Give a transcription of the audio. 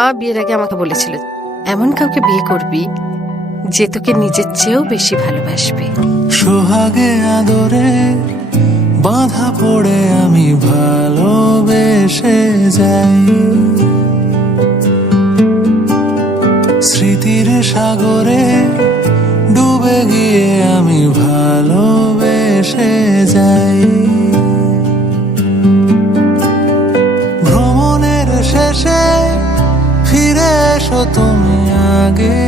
মা বিয়ের আগে আমাকে বলেছিল, এমন কাউকে বিয়ে করবি যে তোকে নিজের চেয়েও বেশি ভালোবাসবে। সোহাগে আদরে বাঁধা পড়ে আমি ভালোবেসে যাই, স্মৃতির সাগরে ডুবে গিয়ে আমি ভালোবেসে যাই। ভ্রমণের শেষে ফিরে এসো তুমি আগে